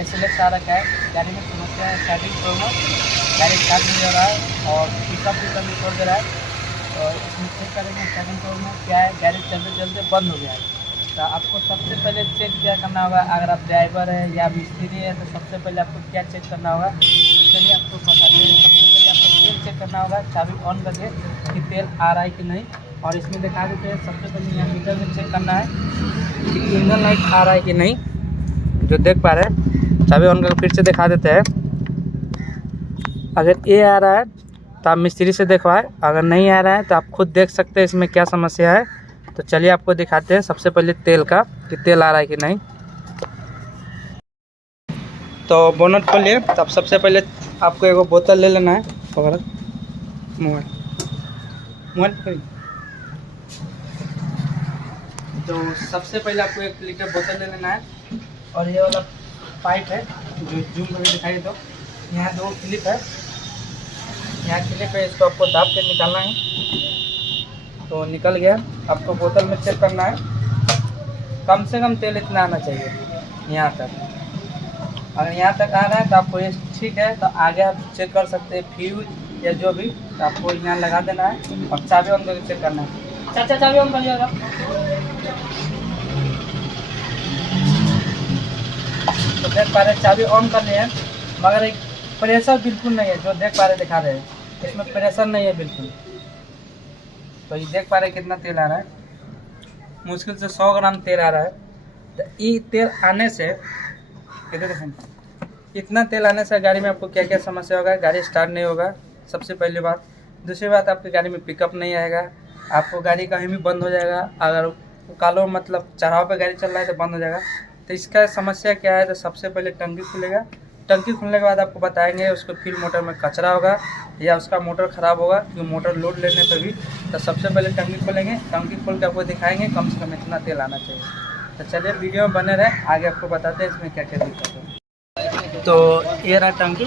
SLX आ रखा है। गाड़ी में समस्या है स्टार्टिंग प्रॉब्लम, गाड़ी स्टार्ट नहीं हो रहा है और पिकअप भी छोड़ दे रहा है। और इसमें चेक करेंगे स्टार्टिंग प्रॉब्लम क्या है, गाड़ी चलते चलते बंद हो गया है। तो आपको सबसे पहले चेक क्या करना होगा, अगर आप ड्राइवर है या मिस्त्री है तो सबसे पहले आपको क्या चेक करना होगा। तो चलिए आपको बताते हैं। सबसे पहले आपको तेल चेक करना होगा, चाबी ऑन करके कि तेल आ रहा है कि नहीं। और इसमें दिखा देते हैं, सबसे पहले यहाँ मीटर में चेक करना है कि इंजन लाइट आ रहा है कि नहीं, जो देख पा रहे हैं। चाबी ऑन करके फिर से दिखा देते हैं। अगर ये आ रहा है तो आप मिस्त्री से देखवाएं, अगर नहीं आ रहा है तो आप खुद देख सकते हैं इसमें क्या समस्या है। तो चलिए आपको दिखाते हैं सबसे पहले तेल का, कि तेल आ रहा है कि नहीं। तो बोनट खोलिए। तो आप सबसे पहले आपको एक बोतल ले लेना है, वगैरह मोबाइल मोबाइल। तो सबसे पहले आपको 1 लीटर बोतल ले लेना है। और ये वाला पाइप है जो जूम करके दिखाई, तो यहाँ 2 क्लिप है, यहाँ क्लिप है, इसको आपको दाब के निकालना है। तो निकल गया। आपको बोतल में चेक करना है, कम से कम तेल इतना आना चाहिए यहाँ तक। अगर यहाँ तक आ रहा है तो आपको ये ठीक है, तो आगे आप चेक कर सकते हैं फ्यूज या जो भी। तो आपको यहाँ लगा देना है और चाबी ऑन करके चेक करना है। चाचा चाबी ऑन करिएगा। तो देख पा रहे हैं चाबी ऑन कर लिए हैं, मगर एक प्रेशर बिल्कुल नहीं है, जो देख पा रहे दिखा रहे हैं इसमें प्रेशर नहीं है बिल्कुल। तो ये देख पा रहे कितना तेल आ रहा है, मुश्किल से 100 ग्राम तेल आ रहा है। तो ये तेल आने से इतना तेल आने से गाड़ी में आपको क्या क्या समस्या होगा, गाड़ी स्टार्ट नहीं होगा सबसे पहली बात। दूसरी बात, आपकी गाड़ी में पिकअप नहीं आएगा, आपको गाड़ी कहीं भी बंद हो जाएगा। अगर कालो मतलब चढ़ाव पे गाड़ी चल रहा है तो बंद हो जाएगा। तो इसका समस्या क्या है, तो सबसे पहले टंकी खुलेगा। टंकी खुलने के बाद आपको बताएंगे उसको फ्यूल मोटर में कचरा होगा या उसका मोटर ख़राब होगा, क्योंकि मोटर लोड लेने पर भी। तो सबसे पहले टंकी खोलेंगे, टंकी खोल के आपको दिखाएंगे कम से कम इतना तेल आना चाहिए। तो चलिए वीडियो में बने रहे, आगे आपको बताते हैं इसमें क्या क्या दिक्कत है। तो ये रहा टंकी।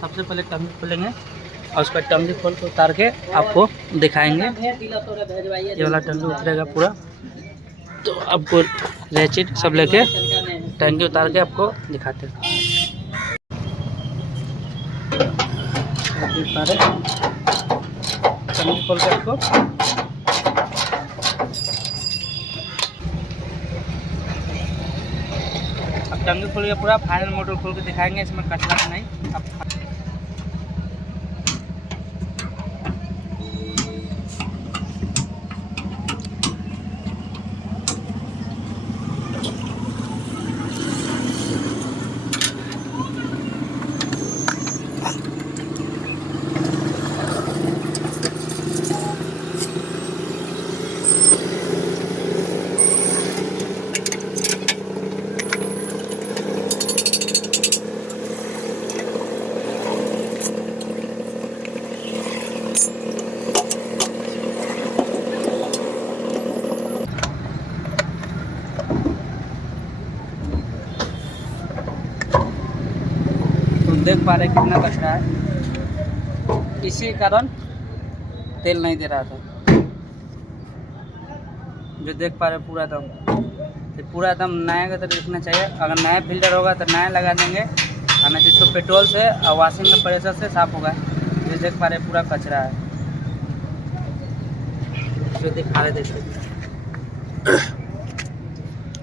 सबसे पहले टंकी खोलेंगे और उसका टंकी खोल के उतार के आपको दिखाएंगे। ये वाला टंकी उतरेगा पूरा, तो आपको रेचिट सब लेके टंकी उतार के आपको दिखाते हैं। टंकी खोल के आपको अब टंकी खोल के पूरा फाइनल मोटर खोल के दिखाएंगे, इसमें कचरा नहीं। अब देख पा रहे कितना कचरा है, इसी कारण तेल नहीं दे रहा था। जो देख पा रहे पूरा दम, तो पूरा एकदम नया का तरह दिखना चाहिए। अगर नया फिल्टर होगा तो नया लगा देंगे, और नहीं जिसको पेट्रोल से और वॉशिंग में प्रेशर से साफ होगा। जो देख पा रहे पूरा कचरा है, जो दिखा रहे देखिए।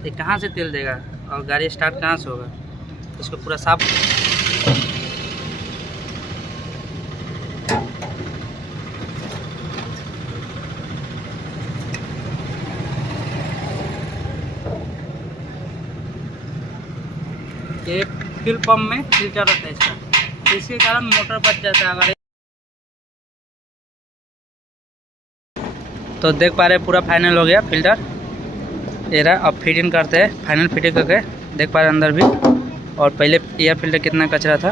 ये कहाँ से तेल देगा और गाड़ी स्टार्ट कहाँ से होगा, इसको पूरा साफ। ये फ्यूल पंप में फिल्टर रहता है इसका, इसके कारण मोटर बच जाता है। अगर तो देख पा रहे पूरा फाइनल हो गया फिल्टर, ये रहा। अब फिटिंग करते हैं, फाइनल फिटिंग करके देख पा रहे अंदर भी। और पहले एयर फिल्टर कितना कचरा था,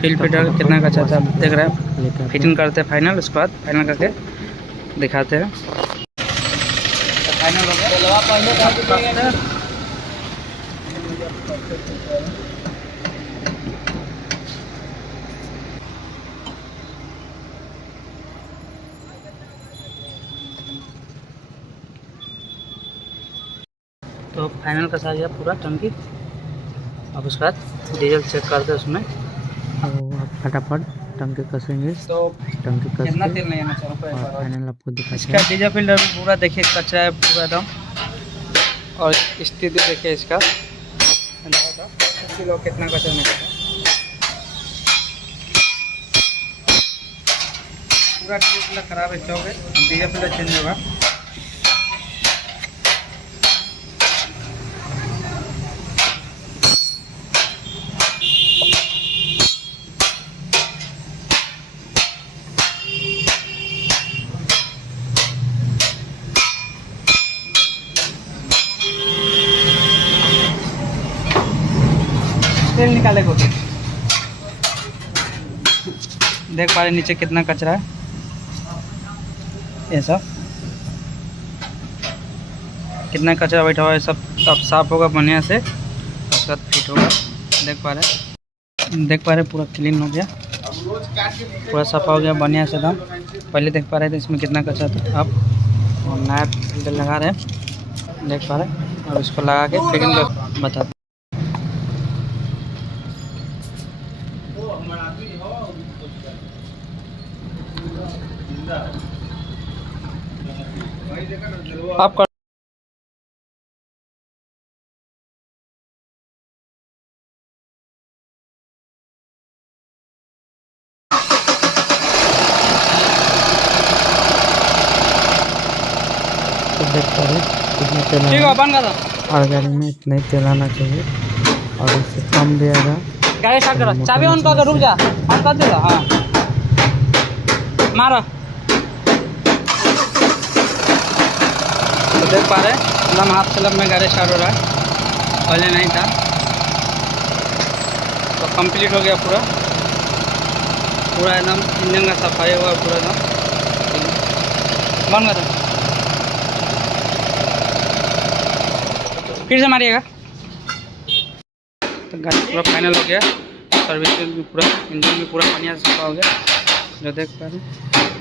फ्यूल फिल्टर कितना कचरा था देख रहे हैं। फिटिंग करते हैं फाइनल, उसके बाद फाइनल करके दिखाते हैं। तो फाइनल हो गया। तो फाइनल कसा गया पूरा टंकी, अब उसके बाद डीजल चेक करते उसमें, तो आप फटाफट टंकी कसेंगे। तो टंकी कस कितना के तेल नहीं आना चाहिए और फाइनल आपको दिखाते इसका हैं। डीजल फिल्टर पूरा देखिए कचरा है पूरा एकदम। और स्थिति देखिए इसका किलो कितना कचरा निकला पूरा। डीजल फिल्टर खराब है, चौक है, डीजल फिल्टर चेंज होगा। तेल निकाले को देख पा रहे नीचे कितना कचरा है। ये सब कितना कचरा बैठा हुआ है, सब अब साफ होगा बढ़िया से, उसके बाद फिट होगा। देख पा रहे पूरा क्लीन हो गया, पूरा सफा हो गया बढ़िया से एकदम। पहले देख पा रहे थे इसमें कितना कचरा था, अब नया फिल्टर लगा रहे हैं, देख पा रहे। और इसको लगा के फिटिंग कर बता। आप कर तो देख पा रहे कितना तेल ठीक है, आना बन गया और गाड़ी में इतना ही तेल आना चाहिए और इससे कम भी आएगा। गाड़ी स्टार्ट करो, चाबी ऑन कर, रुक जा, ऑन कर देगा। हाँ मारो। तो देख पा रहे एकदम हाथ से में गाड़ी स्टार्ट हो रहा है, पहले नहीं था। तो कंप्लीट हो गया पूरा, पूरा एकदम इंजन का सफाई हुआ पूरा एकदम बन गया था। फिर से मारिएगा। तो गाड़ी पूरा फाइनल हो गया, सर्विस भी पूरा, इंजन भी पूरा बढ़िया से सफा हो गया, जो देख पा रहे हैं।